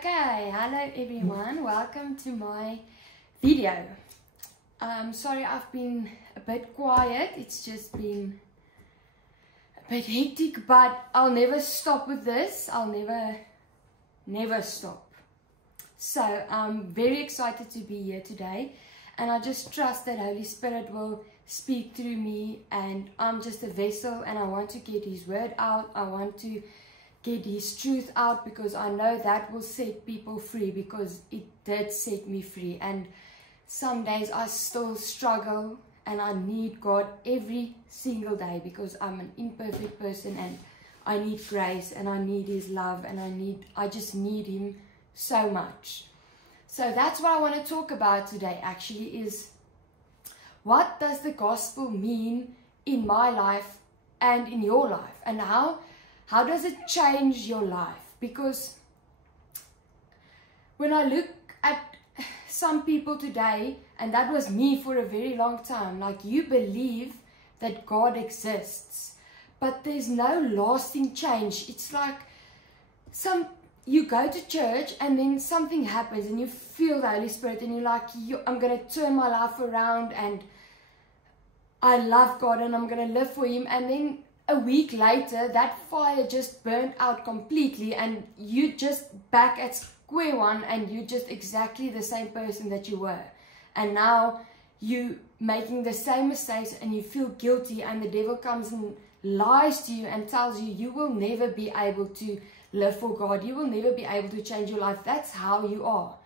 Okay, hello everyone, welcome to my video. Sorry I've been a bit quiet, it's just been a bit hectic, but I'll never stop with this. I'll never stop. So I'm very excited to be here today, and I just trust that Holy Spirit will speak through me, and I'm just a vessel, and I want to get His word out. I want to get His truth out, because I know that will set people free, because it did set me free. And some days I still struggle and I need God every single day, because I'm an imperfect person and I need grace and I need His love, and I just need Him so much. So that's what I want to talk about today actually, is what does the gospel mean in my life and in your life, and how does it change your life? Because when I look at some people today, and that was me for a very long time, like, you believe that God exists, but there's no lasting change. It's like you go to church and then something happens and you feel the Holy Spirit and you're like, I'm going to turn my life around and I love God and I'm going to live for Him. And then a week later, that fire just burnt out completely, and you just back at square one, and you're just exactly the same person that you were. And now you making the same mistakes and you feel guilty, and the devil comes and lies to you and tells you you will never be able to live for God. You will never be able to change your life. That's how you are.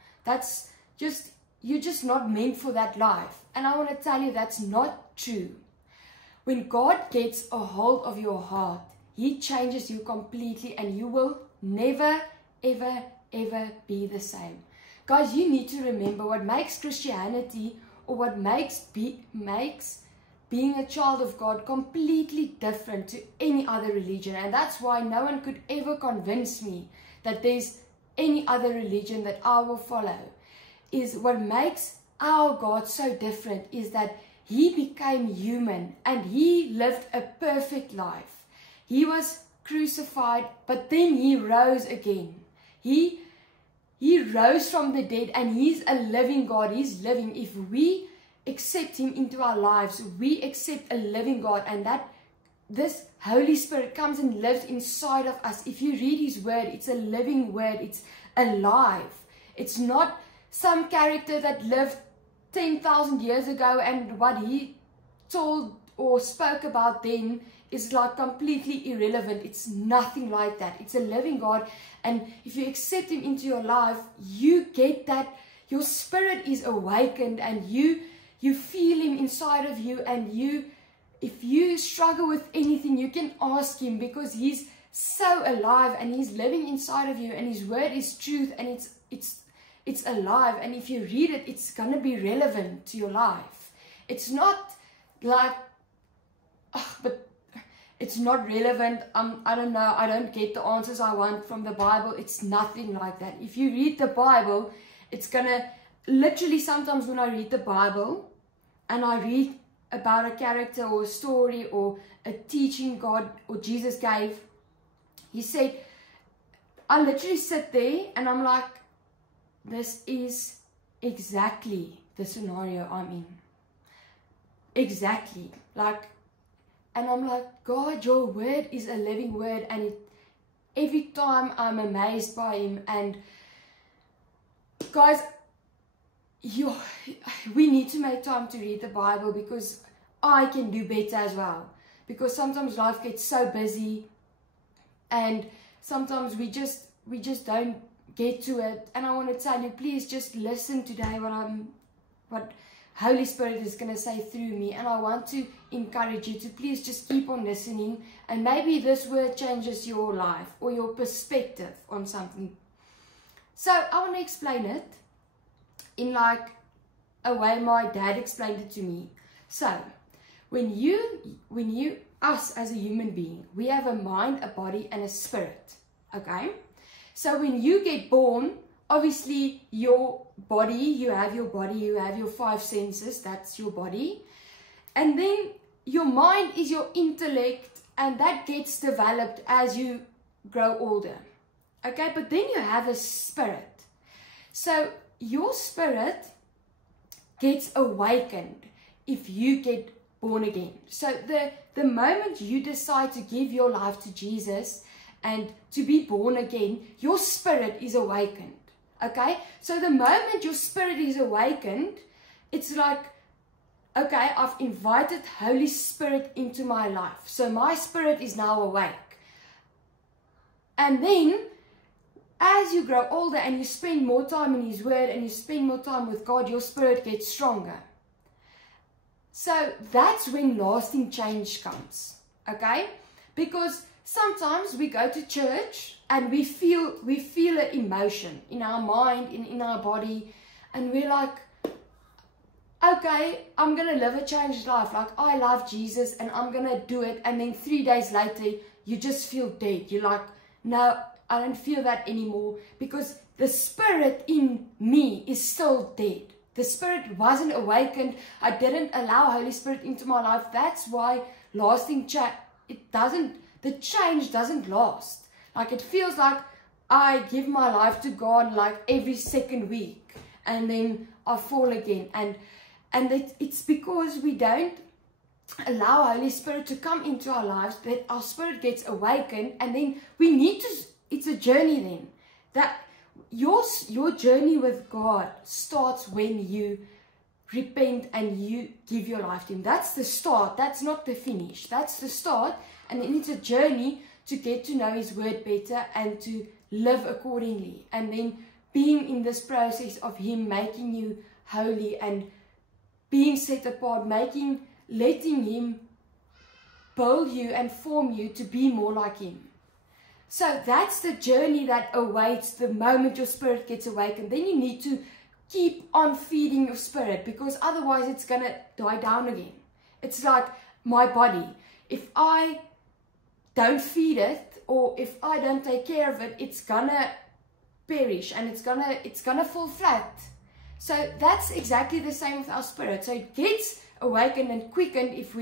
You're just not meant for that life. And I want to tell you that's not true. When God gets a hold of your heart, He changes you completely, and you will never, ever, ever be the same. Guys, you need to remember what makes Christianity, or what makes being a child of God completely different to any other religion. And that's why no one could ever convince me that there's any other religion that I will follow. Is what makes our God so different is that He became human and He lived a perfect life. He was crucified, but then He rose again. He rose from the dead, and He's a living God. He's living. If we accept Him into our lives, we accept a living God, and that this Holy Spirit comes and lives inside of us. If you read His word, it's a living word. It's alive. It's not some character that lived 10,000 years ago, and what he told or spoke about then is like completely irrelevant. It's nothing like that. It's a living God, and if you accept Him into your life, you get that your spirit is awakened, and you feel Him inside of you, and if you struggle with anything, you can ask Him, because He's so alive and He's living inside of you, and His word is truth, and it's alive, and if you read it, it's going to be relevant to your life. It's not like, but it's not relevant. I don't know, I don't get the answers I want from the Bible. It's nothing like that. If you read the Bible, it's going to, literally sometimes when I read the Bible and I read about a character or a story or a teaching God or Jesus gave, He said, I literally sit there and I'm like, this is exactly the scenario I'm in. Exactly. And I'm like, God, your word is a living word. And every time I'm amazed by Him. And guys, we need to make time to read the Bible, because I can do better as well. Because sometimes life gets so busy, and sometimes we just don't get to it. And I want to tell you, please just listen today what Holy Spirit is going to say through me. And I want to encourage you to please just keep on listening, and maybe this word changes your life or your perspective on something. So I want to explain it in like a way my dad explained it to me. So when us as a human being, we have a mind, a body, and a spirit. Okay? So when you get born, obviously your body, you have your 5 senses, that's your body. And then your mind is your intellect, and that gets developed as you grow older. Okay, but then you have a spirit. So your spirit gets awakened if you get born again. So the moment you decide to give your life to Jesus and to be born again, your spirit is awakened. Okay, so the moment your spirit is awakened, it's like, okay, I've invited Holy Spirit into my life. So my spirit is now awake. And then, as you grow older and you spend more time in His Word and you spend more time with God, your spirit gets stronger. So that's when lasting change comes. Okay? Because sometimes we go to church and we feel an emotion in our mind, in our body, and we're like, okay, I'm going to live a changed life. Like, I love Jesus and I'm going to do it. And then 3 days later, you just feel dead. You're like, no, I don't feel that anymore, because the spirit in me is still dead. The spirit wasn't awakened. I didn't allow Holy Spirit into my life. That's why lasting change, the change doesn't last. Like, it feels like I give my life to God like every second week and then I fall again. And it's because we don't allow Holy Spirit to come into our lives, that our spirit gets awakened, and then we need to, it's a journey then. That your journey with God starts when you repent and you give your life to Him. That's the start. That's not the finish. That's the start. And then it's a journey to get to know His Word better and to live accordingly. And then being in this process of Him making you holy and being set apart, letting Him build you and form you to be more like Him. So that's the journey that awaits the moment your spirit gets awakened. Then you need to keep on feeding your spirit, because otherwise it's going to die down again. It's like my body. If I don't feed it, or if I don't take care of it, it's going to perish and it's gonna fall flat. So that's exactly the same with our spirit. So it gets awakened and quickened if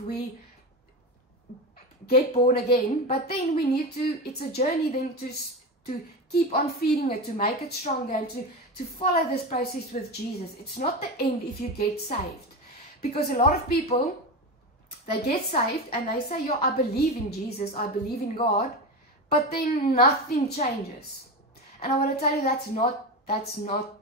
we get born again, but then we need to, it's a journey then to keep on feeding it, to make it stronger, and to follow this process with Jesus. It's not the end if you get saved, because a lot of people, they get saved and they say, yo, I believe in Jesus, I believe in God, but then nothing changes. And I want to tell you, that's not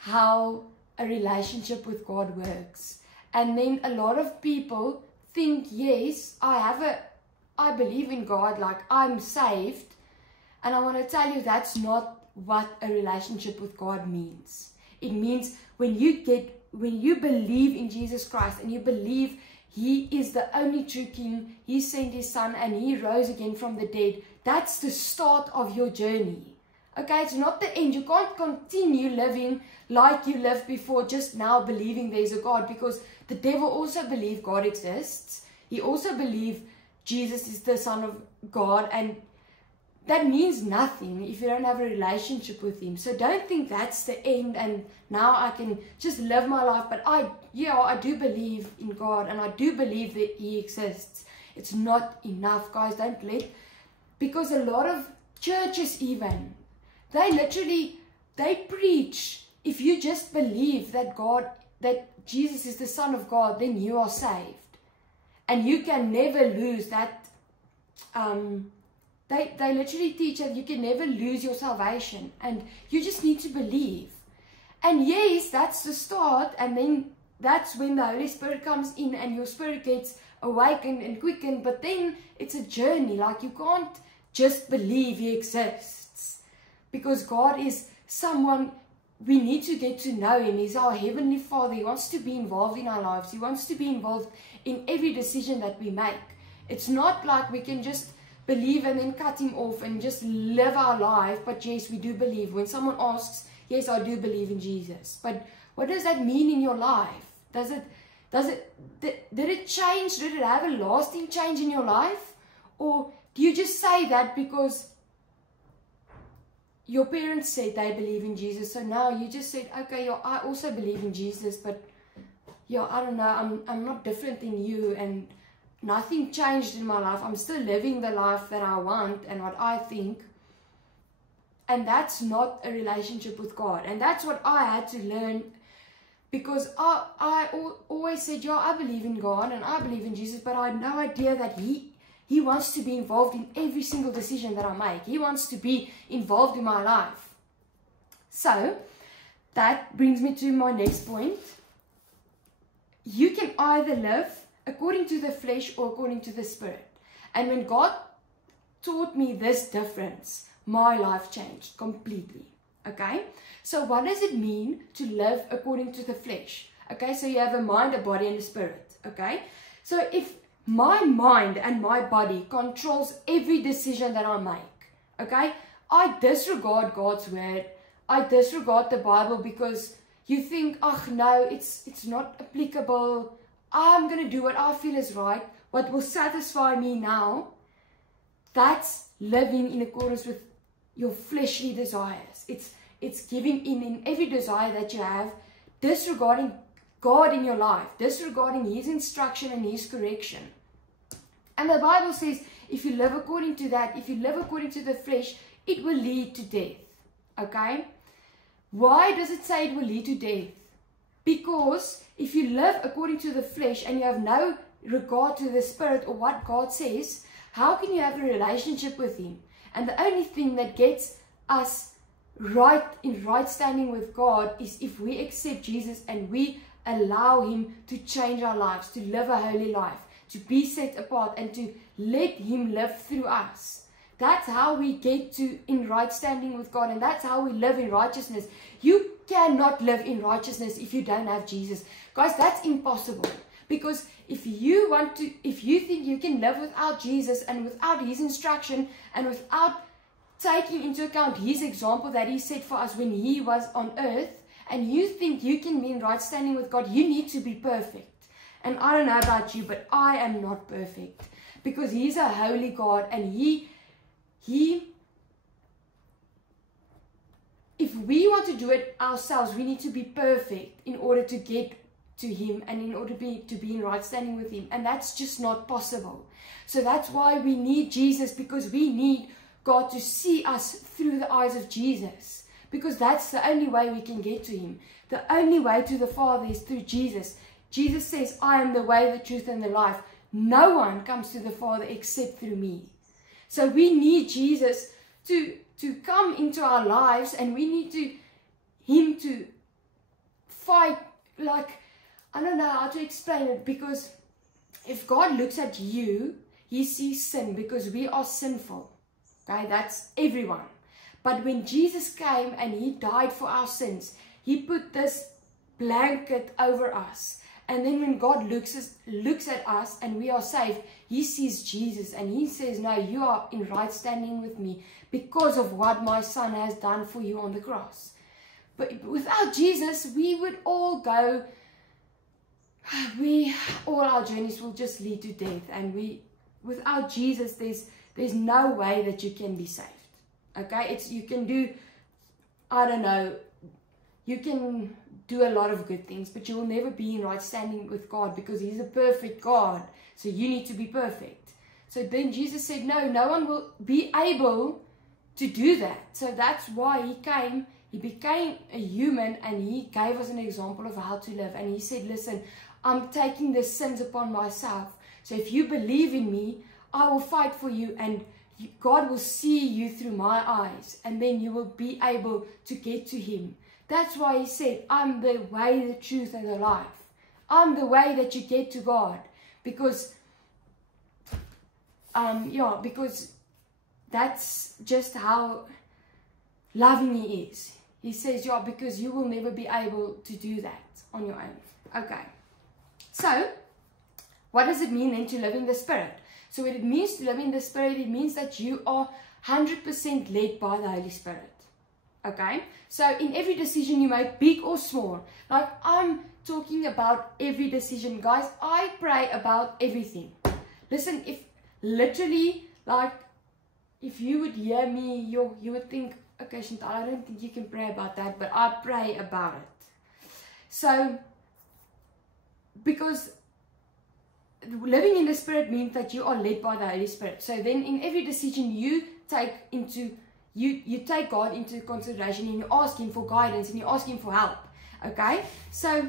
how a relationship with God works. And then a lot of people think, yes, I believe in God, like I'm saved. And I want to tell you, that's not what a relationship with God means. It means when you believe in Jesus Christ and you believe He is the only true King, He sent His Son and He rose again from the dead, that's the start of your journey. Okay, it's not the end. You can't continue living like you lived before, just now believing there's a God, because the devil also believes God exists. He also believes Jesus is the Son of God, and that means nothing if you don't have a relationship with Him. So don't think that's the end and now I can just live my life. But I do believe in God and I do believe that He exists. It's not enough, guys. Because a lot of churches even, they preach, if you just believe that Jesus is the Son of God, then you are saved. And you can never lose that. They literally teach that you can never lose your salvation. And you just need to believe. And yes, that's the start. And then that's when the Holy Spirit comes in and your spirit gets awakened and quickened. But then it's a journey. Like, you can't just believe He exists. Because God is someone, we need to get to know Him. He's our Heavenly Father. He wants to be involved in our lives. He wants to be involved in every decision that we make. It's not like we can just believe and then cut Him off and just live our life. But yes, we do believe. When someone asks, yes, I do believe in Jesus. But what does that mean in your life? Did it change? Did it have a lasting change in your life? Or do you just say that because your parents said they believe in Jesus, so now you just said, okay, I also believe in Jesus, but I don't know, I'm not different than you, and nothing changed in my life. I'm still living the life that I want and what I think. And that's not a relationship with God. And that's what I had to learn, because I always said, yeah, I believe in God and I believe in Jesus, but I had no idea that He wants to be involved in every single decision that I make. He wants to be involved in my life. So, that brings me to my next point. You can either live according to the flesh or according to the Spirit. And when God taught me this difference, my life changed completely. Okay? So what does it mean to live according to the flesh? Okay, so you have a mind, a body, and a spirit. Okay? So if my mind and my body controls every decision that I make, okay, I disregard God's word. I disregard the Bible because you think, oh no, it's not applicable. I'm going to do what I feel is right, what will satisfy me now. That's living in accordance with your fleshly desires. It's giving in every desire that you have, disregarding God in your life, disregarding His instruction and His correction. And the Bible says, if you live according to that, if you live according to the flesh, it will lead to death. Okay? Why does it say it will lead to death? Because if you live according to the flesh and you have no regard to the Spirit or what God says, how can you have a relationship with Him? And the only thing that gets us right in right standing with God is if we accept Jesus and we allow Him to change our lives, to live a holy life, to be set apart, and to let Him live through us. That's how we get to in right standing with God, and that's how we live in righteousness. You cannot live in righteousness if you don't have Jesus. Guys, that's impossible. Because if you think you can live without Jesus and without His instruction and without taking into account His example that He set for us when He was on earth, and you think you can be in right standing with God, you need to be perfect. And I don't know about you, but I am not perfect. Because He's a holy God, and if we want to do it ourselves, we need to be perfect in order to get to Him and in order to be in right standing with Him. And that's just not possible. So that's why we need Jesus, because we need God to see us through the eyes of Jesus. Because that's the only way we can get to Him. The only way to the Father is through Jesus. Jesus says, I am the way, the truth, and the life. No one comes to the Father except through me. So we need Jesus to come into our lives, and we need Him to fight, like, I don't know how to explain it, because if God looks at you, He sees sin, because we are sinful. Okay, that's everyone. But when Jesus came and He died for our sins, He put this blanket over us. And then when God looks at us and we are saved, He sees Jesus and He says, no, you are in right standing with me because of what my Son has done for you on the cross. But without Jesus, we would all go, all our journeys will just lead to death. And without Jesus, there's no way that you can be saved. Okay, you can do, I don't know, you can do a lot of good things, but you will never be in right standing with God, because He's a perfect God. So you need to be perfect. So then Jesus said, no one will be able to do that. So that's why He came. He became a human, and He gave us an example of how to live. And He said, listen, I'm taking the sins upon myself. So if you believe in me, I will fight for you, and God will see you through my eyes, and then you will be able to get to Him. That's why He said, I'm the way, the truth, and the life. I'm the way that you get to God. Because, because that's just how loving He is. He says, because you will never be able to do that on your own. Okay. So, what does it mean then to live in the Spirit? So what it means to live in the Spirit, it means that you are 100% led by the Holy Spirit. Okay? So in every decision you make, big or small, like I'm talking about every decision, guys, I pray about everything. Listen, if literally, like, if you would hear me, you would think, okay, Chantal, I don't think you can pray about that, but I pray about it. So, because living in the Spirit means that you are led by the Holy Spirit. So then in every decision you take into, you take God into consideration and you ask Him for guidance and you ask Him for help. Okay? So,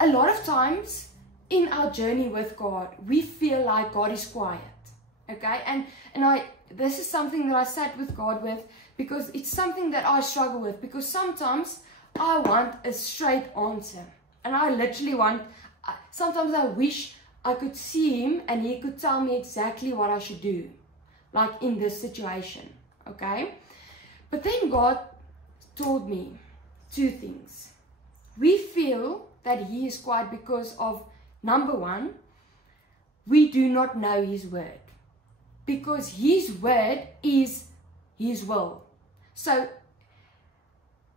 a lot of times in our journey with God, we feel like God is quiet. Okay? And this is something that I sat with God with, because it's something that I struggle with, because sometimes I want a straight answer. And I literally sometimes I wish I could see Him and He could tell me exactly what I should do, like in this situation. Okay? But then God told me two things. We feel that He is quiet because of, number one, we do not know His word. Because His word is His will. So,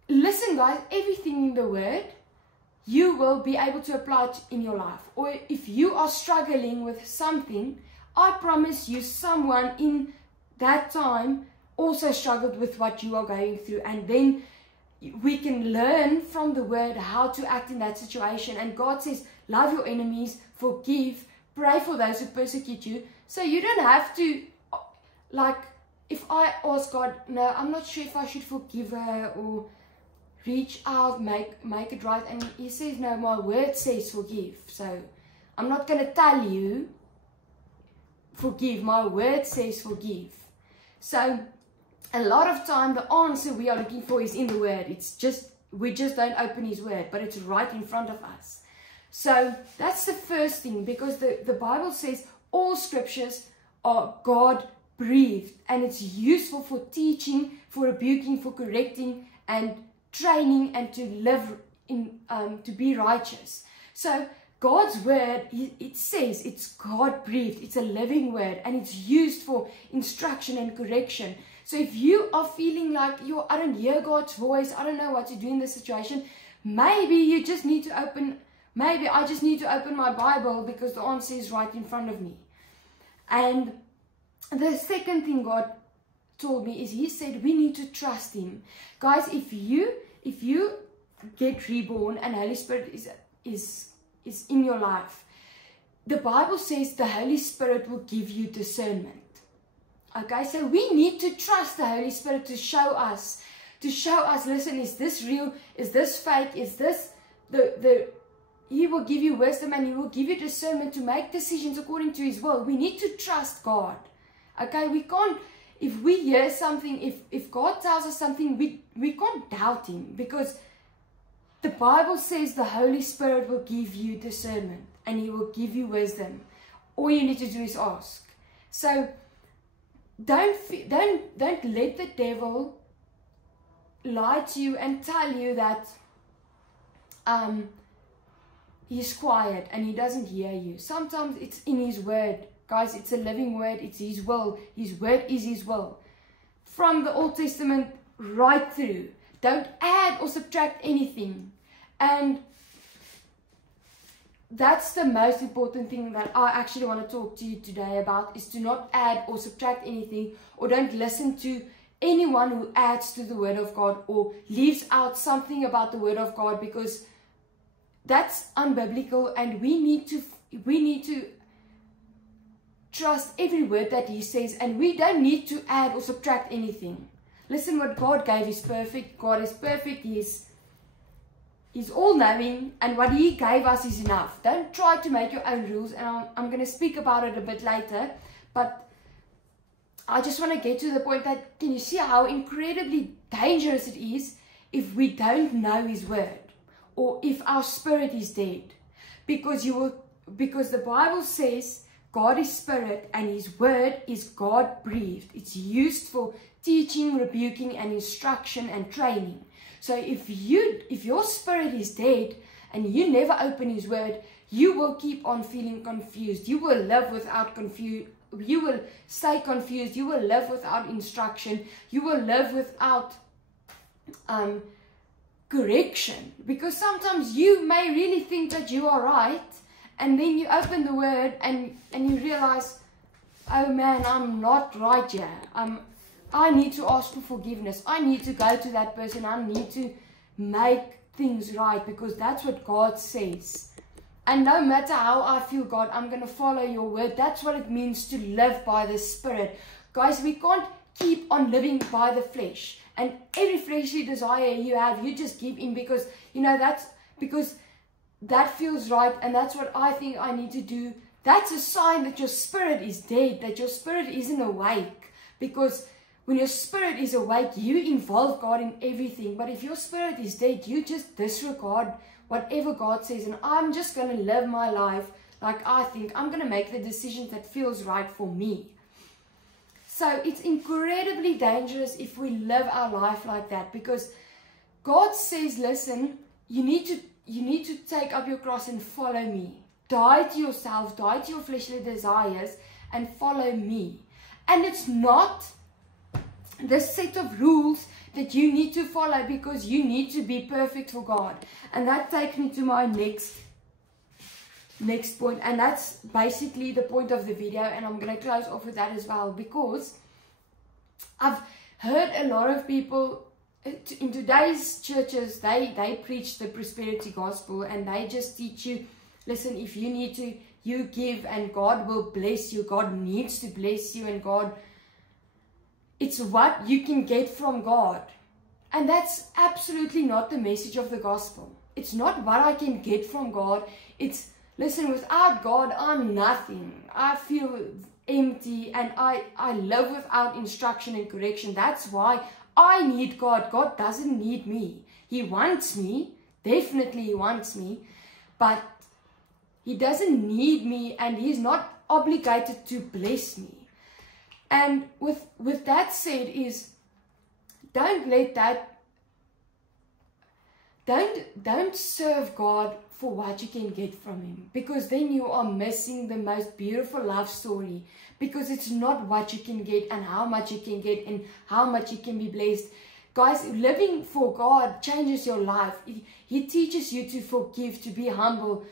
listen guys, everything in the word, you will be able to apply it in your life. Or if you are struggling with something, I promise you someone in that time also struggled with what you are going through. And then we can learn from the word how to act in that situation. And God says, love your enemies, forgive, pray for those who persecute you. So you don't have to, like, if I ask God, no, I'm not sure if I should forgive her or reach out, make it right. And He says, no, my word says forgive. So I'm not going to tell you forgive. My word says forgive. So a lot of time the answer we are looking for is in the word. It's just, we just don't open His word, but it's right in front of us. So that's the first thing, because the Bible says all scriptures are God breathed, and it's useful for teaching, for rebuking, for correcting, and training, and to live in, to be righteous. So God's word, it says it's God breathed, it's a living word, and it's used for instruction and correction. So if you are feeling like, I don't hear God's voice, I don't know what to do in this situation, maybe you just need to maybe I just need to open my Bible, because the answer is right in front of me. And the second thing God told me is, He said we need to trust Him. Guys, if you get reborn and Holy Spirit is in your life, the Bible says the Holy Spirit will give you discernment. Okay, so we need to trust the Holy Spirit to show us, listen, is this real? Is this fake? Is this He will give you wisdom, and He will give you discernment to make decisions according to His will. We need to trust God. Okay, we can't, if we hear something, if God tells us something, we can't doubt Him, because the Bible says the Holy Spirit will give you discernment and He will give you wisdom. All you need to do is ask. So don't let the devil lie to you and tell you that He's quiet and He doesn't hear you. Sometimes it's in His word. Guys, it's a living word. It's His will. His word is His will. From the Old Testament right through. Don't add or subtract anything. And that's the most important thing that I actually want to talk to you today about, is to not add or subtract anything, or don't listen to anyone who adds to the Word of God or leaves out something about the Word of God, because that's unbiblical, and we need to trust every word that He says, and we don't need to add or subtract anything. Listen, what God gave is perfect. God is perfect. He's all-knowing, and what He gave us is enough. Don't try to make your own rules, and I'm going to speak about it a bit later, but I just want to get to the point that, can you see how incredibly dangerous it is if we don't know His word, or if our spirit is dead? Because the Bible says God is spirit, and His word is God breathed. It's used for teaching, rebuking, and instruction and training. So if your spirit is dead and you never open His word, you will keep on feeling confused. You will live without you will stay confused. You will live without instruction. You will live without correction. Because sometimes you may really think that you are right, and then you open the word and you realize, oh man, I'm not right here. I need to ask for forgiveness. I need to go to that person. I need to make things right, because that's what God says. And no matter how I feel, God, I'm going to follow your word. That's what it means to live by the Spirit. Guys, we can't keep on living by the flesh. And every fleshly desire you have, you just give in because, that's because that feels right and that's what I think I need to do. That's a sign that your spirit is dead, that your spirit isn't awake. Because when your spirit is awake, you involve God in everything. But if your spirit is dead, you just disregard whatever God says. And I'm just going to live my life like I think. I'm going to make the decisions that feels right for me. So it's incredibly dangerous if we live our life like that. Because God says, listen, you need to take up your cross and follow me. Die to yourself, die to your fleshly desires, and follow me. And it's not the set of rules that you need to follow because you need to be perfect for God. And that takes me to my next point. And that's basically the point of the video. And I'm going to close off with that as well. Because I've heard a lot of people in today's churches, they preach the prosperity gospel. And they just teach you, listen, if you need to, you give and God will bless you. God needs to bless you and God, it's what you can get from God. And that's absolutely not the message of the gospel. It's not what I can get from God. It's, listen, without God, I'm nothing. I feel empty and I live without instruction and correction. That's why I need God. God doesn't need me. He wants me. Definitely He wants me. But He doesn't need me and He's not obligated to bless me. And with that said is, don't serve God for what you can get from Him. Because then you are missing the most beautiful love story. Because it's not what you can get and how much you can get and how much you can be blessed. Guys, living for God changes your life. He teaches you to forgive, to be humble,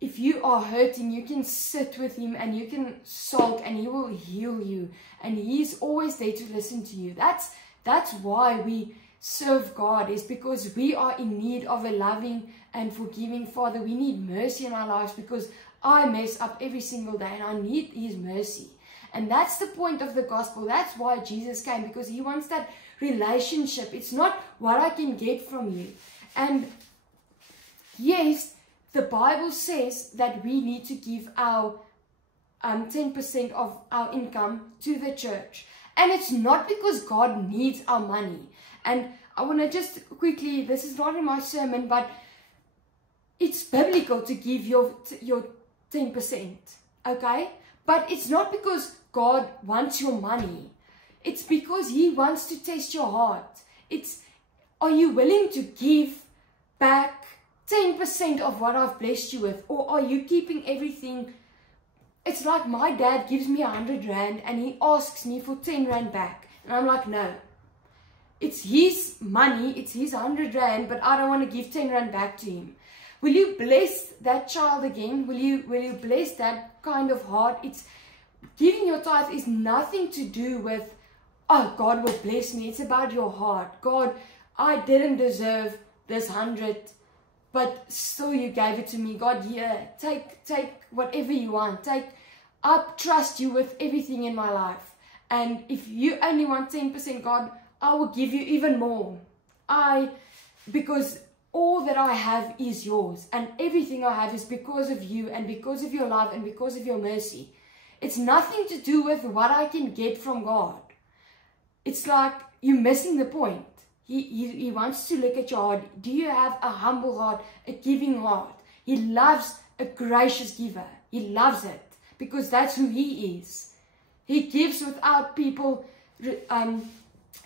if you are hurting, you can sit with Him and you can sulk and He will heal you. And He's always there to listen to you. That's why we serve God, is because we are in need of a loving and forgiving Father. We need mercy in our lives because I mess up every single day and I need His mercy. And that's the point of the gospel. That's why Jesus came, because He wants that relationship. It's not what I can get from you. And yes, the Bible says that we need to give our 10% of our income to the church. And it's not because God needs our money. And I want to just quickly, this is not in my sermon, but it's biblical to give your 10%. Okay? But it's not because God wants your money. It's because He wants to test your heart. Are you willing to give back 10% of what I've blessed you with? Or are you keeping everything? It's like my dad gives me 100 rand and he asks me for 10 rand back. And I'm like, no. It's his money, it's his 100 rand, but I don't want to give 10 rand back to him. Will you bless that child again? Will you bless that kind of heart? It's giving your tithe is nothing to do with, oh, God will bless me. It's about your heart. God, I didn't deserve this 100, but still you gave it to me. God, yeah, take whatever you want. I trust you with everything in my life. And if you only want 10%, God, I will give you even more. Because all that I have is yours. And everything I have is because of you and because of your love and because of your mercy. It's nothing to do with what I can get from God. It's like you're missing the point. He wants to look at your heart. Do you have a humble heart, a giving heart? He loves a gracious giver. He loves it because that's who He is. He gives without people,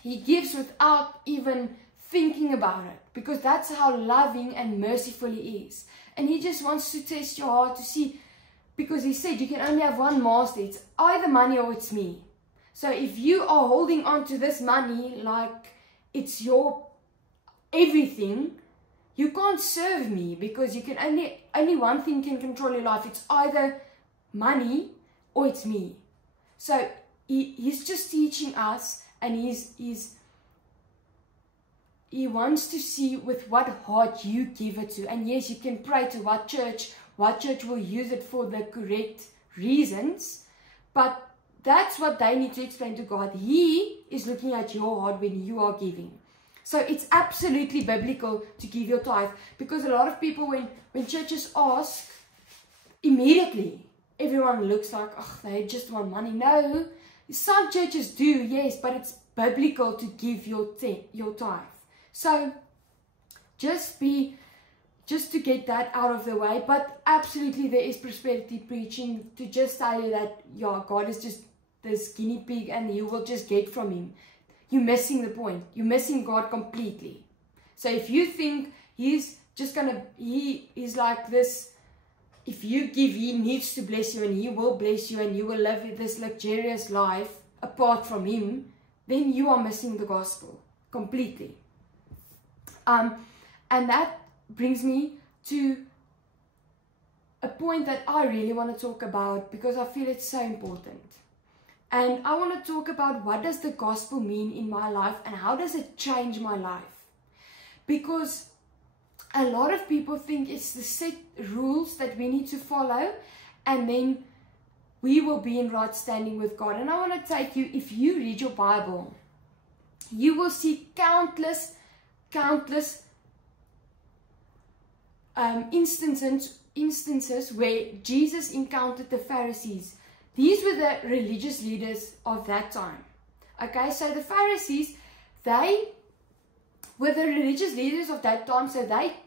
He gives without even thinking about it, because that's how loving and merciful He is. And He just wants to test your heart to see, because He said you can only have one master. It's either money or it's me. So if you are holding on to this money like it's your everything, you can't serve me, because you can only one thing can control your life. It's either money or it's me. So He's just teaching us, and He wants to see with what heart you give it to. And yes, you can pray to what church will use it for the correct reasons, but that's what they need to explain to God. He is looking at your heart when you are giving. So it's absolutely biblical to give your tithe, because a lot of people, when churches ask, immediately everyone looks like, oh, they just want money. No, some churches do, yes, but it's biblical to give your tithe. So just to get that out of the way. But absolutely there is prosperity preaching to just tell you that, yeah, God is just this guinea pig and you will just get from him. You're missing the point. You're missing God completely. So if you think he's like this, if you give, he needs to bless you and he will bless you and you will live this luxurious life apart from him, then you are missing the gospel completely. And that brings me to a point that I really want to talk about, because I feel it's so important. And I want to talk about, what does the gospel mean in my life and how does it change my life? Because a lot of people think it's the set rules that we need to follow and then we will be in right standing with God. And I want to take you, if you read your Bible, you will see countless instances where Jesus encountered the Pharisees. These were the religious leaders of that time. Okay, so the Pharisees, they were the religious leaders of that time, so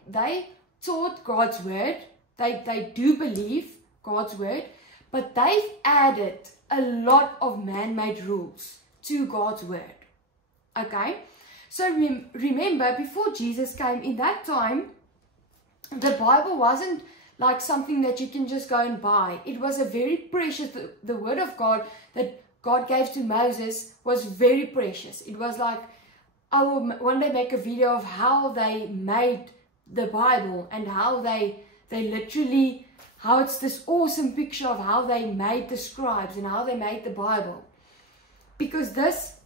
they taught God's word. They do believe God's word, but they've added a lot of man-made rules to God's word. Okay, so remember, before Jesus came, in that time, the Bible wasn't like something that you can just go and buy. It was a very precious, the word of God that God gave to Moses was very precious. It was like, I will one day make a video of how they made the Bible and how they literally, how it's this awesome picture of how they made the scribes and how they made the Bible. Because this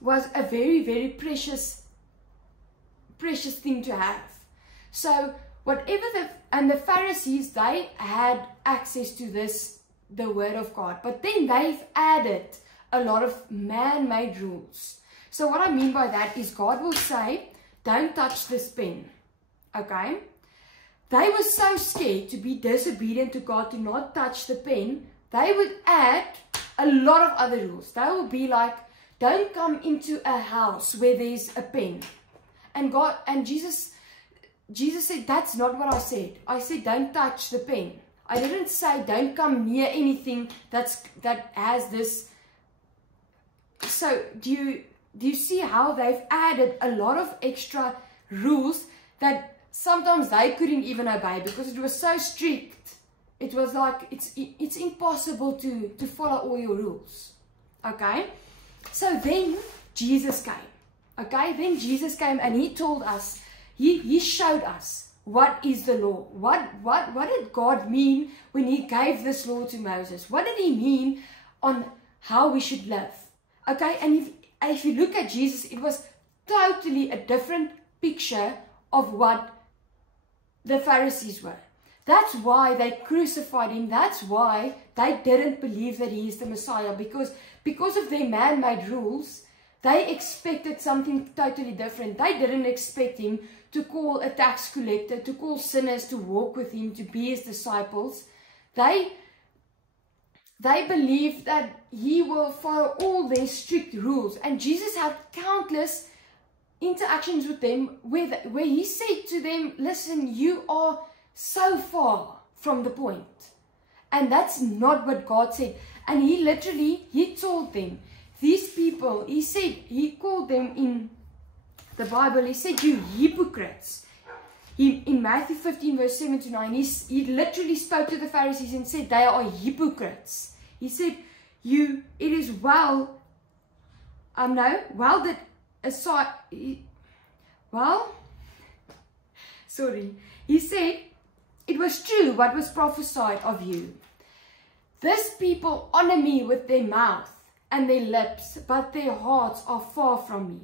was a very, very precious thing to have. So the Pharisees, they had access to this, the word of God, but then they've added a lot of man-made rules. So what I mean by that is, God will say, don't touch this pen. Okay, they were so scared to be disobedient to God, to not touch the pen, they would add a lot of other rules. They will be like, don't come into a house where there's a pen. And Jesus said, that's not what I said. I said, don't touch the pen. I didn't say, don't come near anything that has this. So do you see how they've added a lot of extra rules that sometimes they couldn't even obey because it was so strict. It was like, it's impossible to follow all your rules. Okay? So then Jesus came. Okay? Then Jesus came and he told us, He showed us what is the law. What did God mean when he gave this law to Moses? What did he mean on how we should live? Okay, and if you look at Jesus, it was totally a different picture of what the Pharisees were. That's why they crucified him. That's why they didn't believe that he is the Messiah, because of their man-made rules. They expected something totally different. They didn't expect him to call a tax collector, to call sinners to walk with him, to be his disciples. They believed that he will follow all their strict rules. And Jesus had countless interactions with them where he said to them, listen, you are so far from the point. And that's not what God said. And he told them, these people, he called them in the Bible, he said, you hypocrites. In Matthew 15 verse 7 to 9, he literally spoke to the Pharisees and said, they are hypocrites. He said, it is he said, it was true what was prophesied of you. This people honor me with their mouth and their lips, but their hearts are far from me.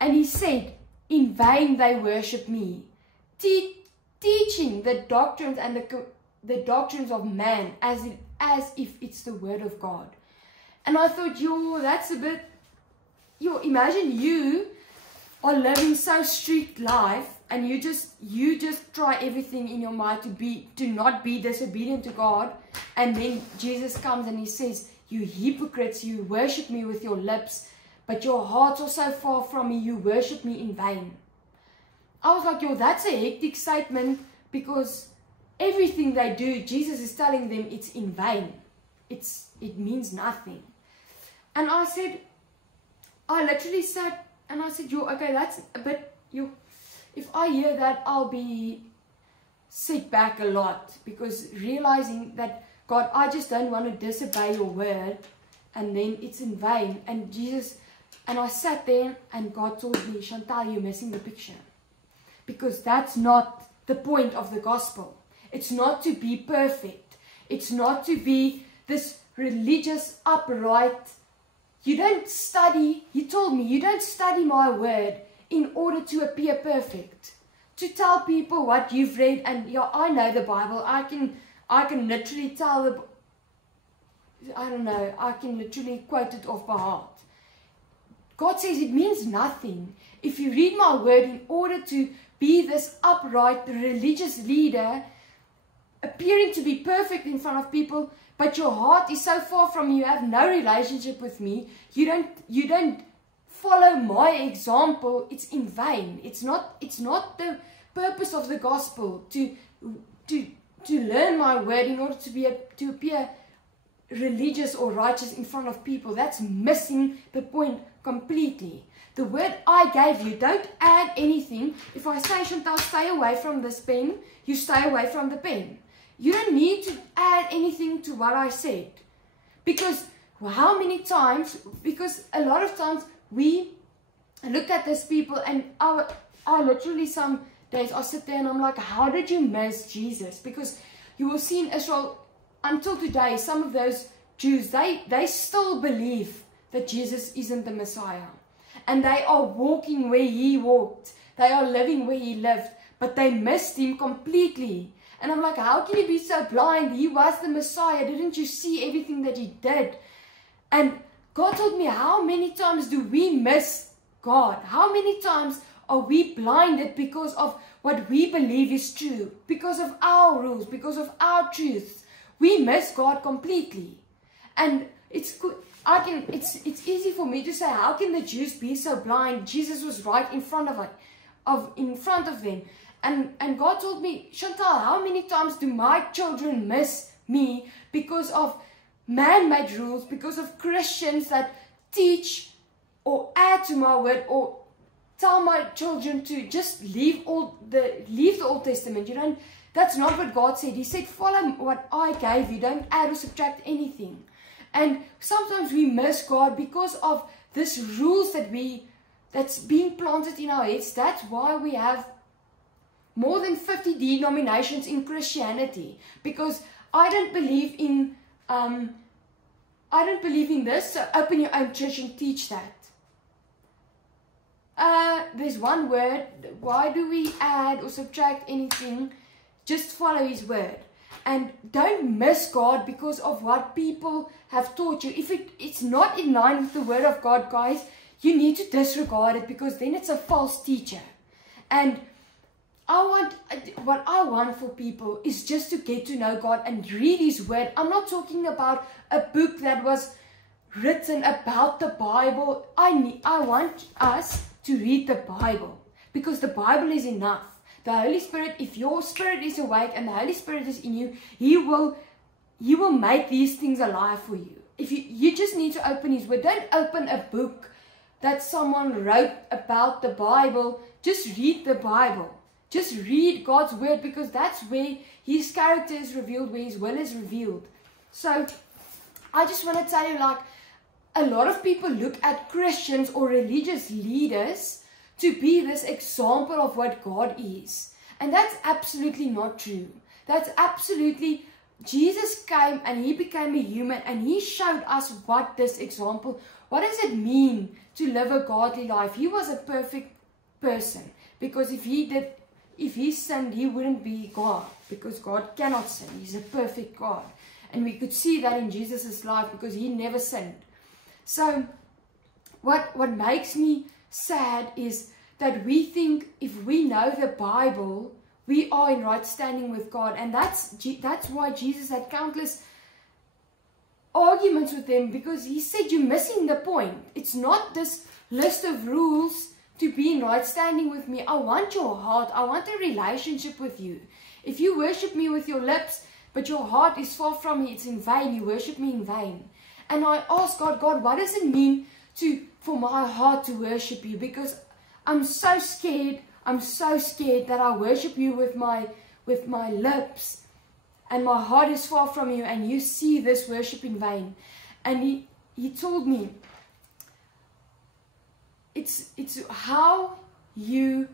And he said, in vain they worship me, teaching the doctrines and the doctrines of man as if it's the word of God. And I thought, yo, that's a bit, yo, imagine you are living so strict life and you just try everything in your mind to not be disobedient to God, and then Jesus comes and he says, you hypocrites, you worship me with your lips, but your hearts are so far from me, you worship me in vain. I was like, yo, that's a hectic statement, because everything they do, Jesus is telling them it's in vain. It means nothing. And I literally sat and I said, yo, okay, that's a bit, yo, if I hear that, I'll be set back a lot, because realizing that, God, I just don't want to disobey your word, and then it's in vain. And I sat there and God told me, Chantal, you're missing the picture. Because that's not the point of the gospel. It's not to be perfect. It's not to be this religious, upright. You don't study, he told me, you don't study my word in order to appear perfect. To tell people what you've read, and yeah, I know the Bible. I can literally tell I can literally quote it off by heart. God says it means nothing if you read my word in order to be this upright religious leader, appearing to be perfect in front of people, but your heart is so far from me, you have no relationship with me, you don't follow my example. It's in vain. It's not the purpose of the gospel to learn my word in order to appear religious or righteous in front of people. That's missing the point completely. The word I gave you, don't add anything. If I say, Chantal, stay away from this pen, you stay away from the pen. You don't need to add anything to what I said. Because how many times, because a lot of times we look at these people, and I literally some days I sit there and I'm like, how did you miss Jesus? Because you will see in Israel, until today, some of those Jews, they still believe that Jesus isn't the Messiah. And they are walking where he walked. They are living where he lived. But they missed him completely. And I'm like, how can you be so blind? He was the Messiah. Didn't you see everything that he did? And God told me, how many times do we miss God? How many times are we blinded because of what we believe is true? Because of our rules, because of our truths. We miss God completely. And it's easy for me to say, how can the Jews be so blind? Jesus was right in front of them. And God told me, Chantal, how many times do my children miss me because of man-made rules, because of Christians that teach or add to my word, or tell my children to just leave the Old Testament. That's not what God said. He said, follow what I gave you. Don't add or subtract anything. And sometimes we miss God because of these rules that's being planted in our heads. That's why we have more than 50 denominations in Christianity. Because I don't believe in this, so open your own church and teach that. There's one word. Why do we add or subtract anything? Just follow his word. And don't miss God because of what people have taught you. If it's not in line with the word of God, guys, you need to disregard it, because then it's a false teacher. And what I want for people is just to get to know God and read his word. I'm not talking about a book that was written about the Bible. I want us to read the Bible, because the Bible is enough. The Holy Spirit, if your spirit is awake and the Holy Spirit is in you, He will make these things alive for you. If you just need to open his word. Don't open a book that someone wrote about the Bible. Just read the Bible. Just read God's word, because that's where his character is revealed, where his will is revealed. So I just want to tell you, like, a lot of people look at Christians or religious leaders to be this example of what God is. And that's absolutely not true. That's absolutely, Jesus came and he became a human and he showed us what this example, what does it mean to live a godly life. He was a perfect person, because if he sinned, he wouldn't be God, because God cannot sin. He's a perfect God. And we could see that in Jesus' life, because he never sinned. So what makes me sad is that we think if we know the Bible, we are in right standing with God. And that's why Jesus had countless arguments with them, because he said, you're missing the point. It's not this list of rules to be in right standing with me. I want your heart. I want a relationship with you. If you worship me with your lips, but your heart is far from me, it's in vain. You worship me in vain. And I asked God, what does it mean for my heart to worship you? Because I'm so scared. I'm so scared that I worship you with my lips, and my heart is far from you, and you see this worship in vain. And he told me, it's how you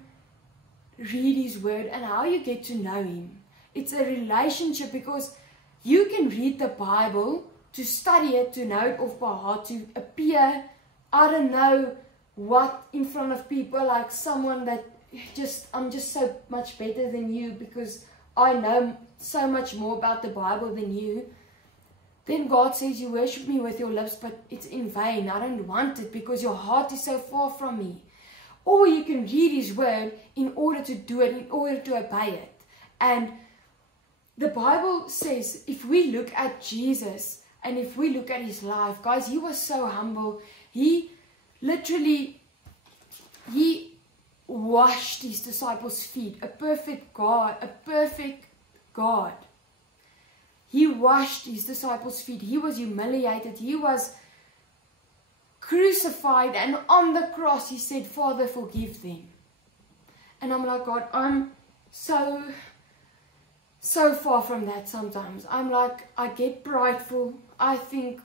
read his word and how you get to know him. It's a relationship, because you can read the Bible to study it, to know it off by heart, to appear, I don't know what, in front of people, like someone that I'm just so much better than you because I know so much more about the Bible than you. Then God says, you worship me with your lips, but it's in vain. I don't want it because your heart is so far from me. Or you can read his word in order to do it, in order to obey it. And the Bible says, if we look at Jesus and if we look at his life, guys, he was so humble. He washed his disciples' feet. A perfect God. He washed his disciples' feet. He was humiliated. He was crucified, and on the cross he said, Father, forgive them. And I'm like, God, I'm so far from that sometimes. I'm like, I get prideful. I think,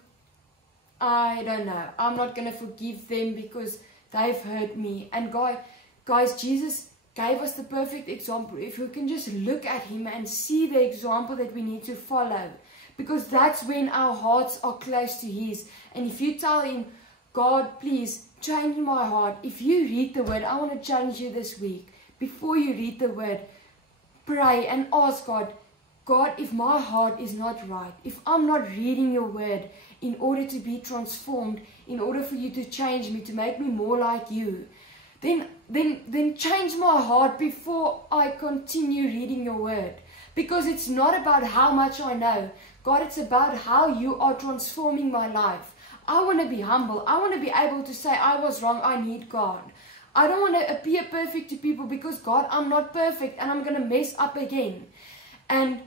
I don't know, I'm not going to forgive them because they've hurt me. And guys, Jesus gave us the perfect example. If we can just look at him and see the example that we need to follow, because that's when our hearts are close to his. And if you tell him, God, please change my heart. If you read the word, I want to challenge you this week. Before you read the word, pray and ask God, if my heart is not right, if I'm not reading your word in order to be transformed, in order for you to change me, to make me more like you, then change my heart before I continue reading your word. Because it's not about how much I know. God, it's about how you are transforming my life. I want to be humble. I want to be able to say, I was wrong, I need God. I don't want to appear perfect to people because, God, I'm not perfect and I'm going to mess up again. And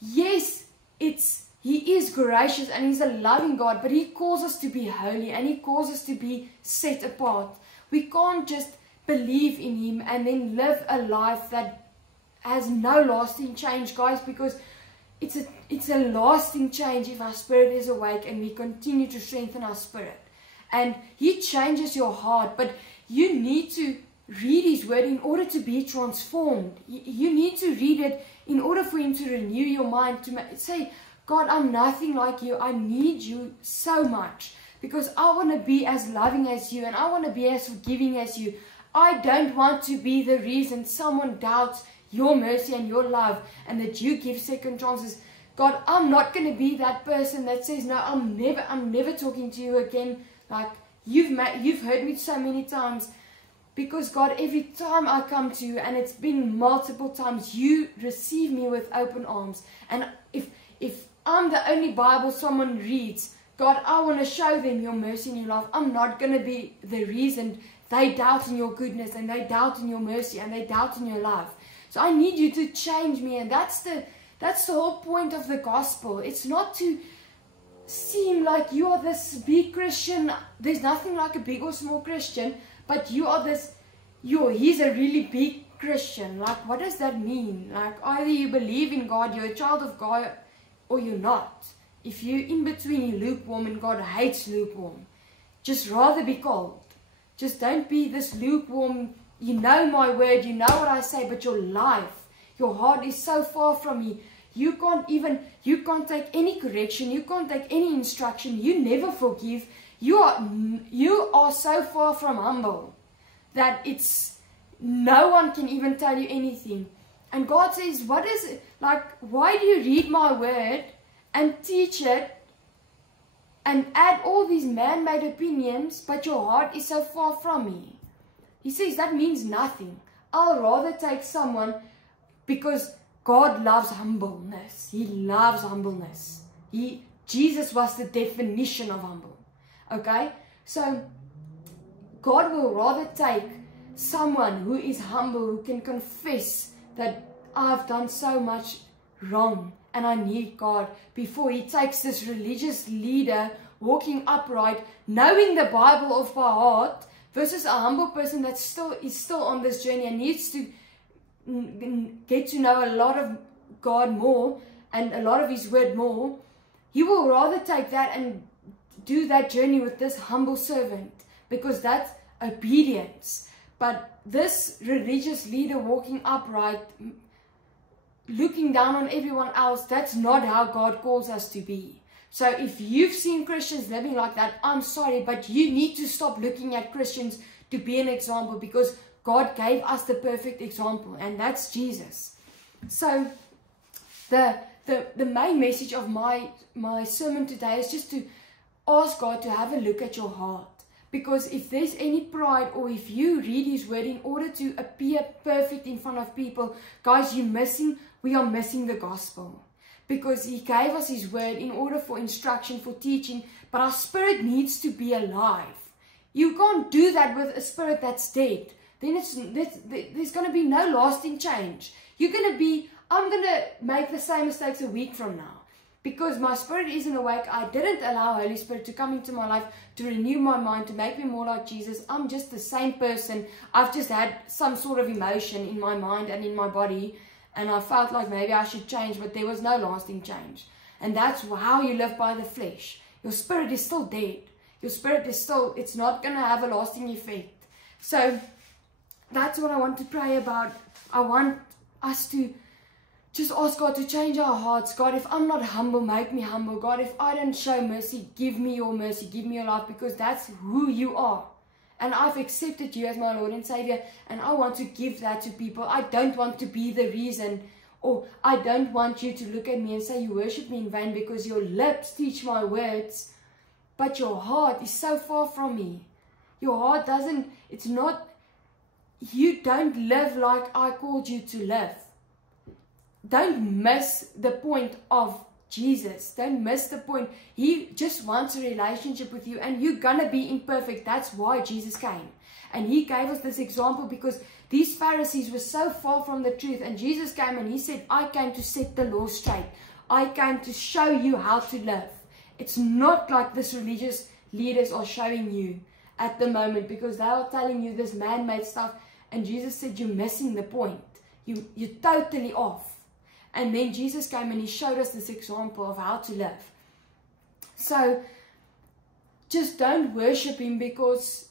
yes, He is gracious and He's a loving God, but He calls us to be holy and He calls us to be set apart. We can't just believe in Him and then live a life that has no lasting change, guys, because it's a lasting change if our spirit is awake and we continue to strengthen our spirit. And He changes your heart, but you need to read His word in order to be transformed. You need to read it in order for Him to renew your mind, to say, God, I'm nothing like you. I need you so much because I want to be as loving as you and I want to be as forgiving as you. I don't want to be the reason someone doubts your mercy and your love and that you give second chances. God, I'm not going to be that person that says, no, I'm never talking to you again. Like you've heard me so many times. Because God, every time I come to you, and it's been multiple times, you receive me with open arms. And if I'm the only Bible someone reads, God, I want to show them your mercy and your love. I'm not going to be the reason they doubt in your goodness and they doubt in your mercy and they doubt in your love. So I need you to change me, and that's the whole point of the gospel. It's not to seem like you are this big Christian. There's nothing like a big or small Christian. But you are he's a really big Christian. Like, what does that mean? Like, either you believe in God, you're a child of God, or you're not. If you're in between, you're lukewarm, and God hates lukewarm. Just rather be cold. Just don't be this lukewarm, you know my word, you know what I say, but your life, your heart is so far from me. You can't take any correction, you can't take any instruction, you never forgive. You are so far from humble that no one can even tell you anything. And God says, what is it? Like, why do you read my word and teach it and add all these man-made opinions, but your heart is so far from me. He says that means nothing. I'll rather take someone, because God loves humbleness. He loves humbleness. Jesus was the definition of humble. Okay? So God will rather take someone who is humble, who can confess that I've done so much wrong and I need God, before he takes this religious leader walking upright, knowing the Bible off by heart, versus a humble person that is still on this journey and needs to get to know a lot of God more and a lot of his word more. He will rather take that and do that journey with this humble servant, because that's obedience. But this religious leader walking upright, looking down on everyone else, that's not how God calls us to be. So if you've seen Christians living like that, I'm sorry, but you need to stop looking at Christians to be an example, because God gave us the perfect example, and that's Jesus. So the main message of my sermon today is just to ask God to have a look at your heart. Because if there's any pride, or if you read his word in order to appear perfect in front of people, guys, we are missing the gospel. Because he gave us his word in order for instruction, for teaching, but our spirit needs to be alive. You can't do that with a spirit that's dead. Then there's going to be no lasting change. I'm going to make the same mistakes a week from now. Because my spirit isn't awake. I didn't allow Holy Spirit to come into my life, to renew my mind, to make me more like Jesus. I'm just the same person. I've just had some sort of emotion in my mind and in my body, and I felt like maybe I should change, but there was no lasting change. And that's how you live by the flesh. Your spirit is still dead. Your spirit is still, it's not going to have a lasting effect. So that's what I want to pray about. I want us to just ask God to change our hearts. God, if I'm not humble, make me humble. God, if I don't show mercy, give me your mercy, give me your love, because that's who you are. And I've accepted you as my Lord and Savior, and I want to give that to people. I don't want to be the reason, or I don't want you to look at me and say you worship me in vain because your lips teach my words, but your heart is so far from me. Your heart doesn't, you don't live like I called you to live. Don't miss the point of Jesus. Don't miss the point. He just wants a relationship with you, and you're going to be imperfect. That's why Jesus came. And he gave us this example because these Pharisees were so far from the truth. And Jesus came and he said, I came to set the law straight. I came to show you how to live. It's not like this religious leaders are showing you at the moment, because they are telling you this man-made stuff. And Jesus said, you're missing the point. You're totally off. And then Jesus came and he showed us this example of how to live. So just don't worship him because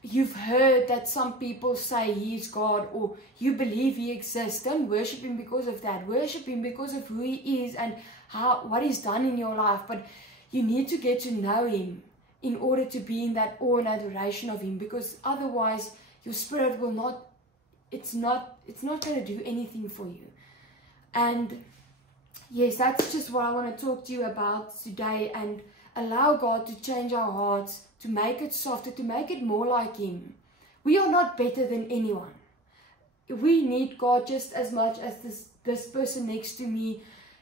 you've heard that some people say he's God, or you believe he exists. Don't worship him because of that. Worship him because of who he is and what he's done in your life. But you need to get to know him in order to be in that awe and adoration of him, because otherwise your spirit will not, it's not going to do anything for you. And yes, that's just what I want to talk to you about today, and allow God to change our hearts, to make it softer, to make it more like him. We are not better than anyone. We need God just as much as this person next to me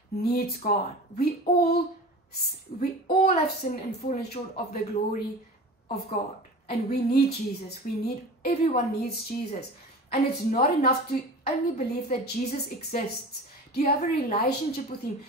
needs God. We all have sinned and fallen short of the glory of God. And we need Jesus. Everyone needs Jesus. And it's not enough to only believe that Jesus exists. Do you have a relationship with him?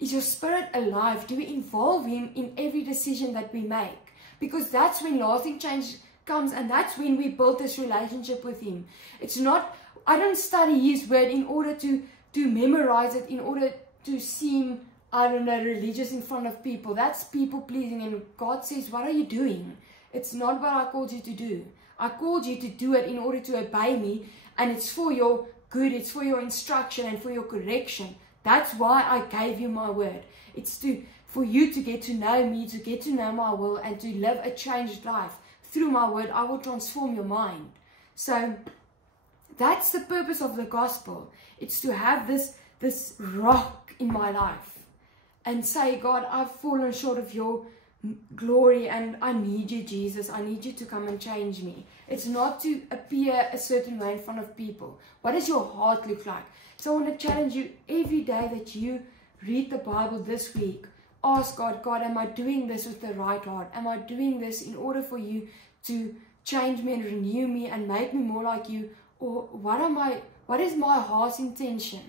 Is your spirit alive? Do we involve him in every decision that we make? Because that's when lasting change comes, and that's when we build this relationship with him. It's not, I don't study his word in order to memorize it, in order to seem, I don't know, religious in front of people. That's people pleasing, and God says, what are you doing? It's not what I called you to do. I called you to do it in order to obey me, and it's for your good, it's for your instruction and for your correction. That's why I gave you my word. It's for you to get to know me, to get to know my will, and to live a changed life. Through my word, I will transform your mind. So that's the purpose of the gospel. It's to have this rock in my life. and say, God, I've fallen short of your glory and I need you, Jesus. I need you to come and change me. It's not to appear a certain way in front of people. What does your heart look like? So I want to challenge you every day that you read the Bible this week. Ask God, God, am I doing this with the right heart? Am I doing this in order for you to change me and renew me and make me more like you? Or what is my heart's intention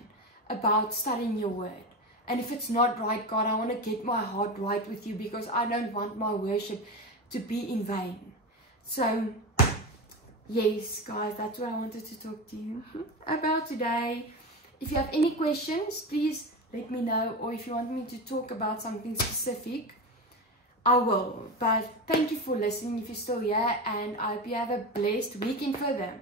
about studying your word? And if it's not right, God, I want to get my heart right with you, because I don't want my worship to be in vain. So, yes, guys, that's what I wanted to talk to you about today. If you have any questions, please let me know. Or if you want me to talk about something specific, I will. But thank you for listening if you're still here. And I hope you have a blessed weekend further.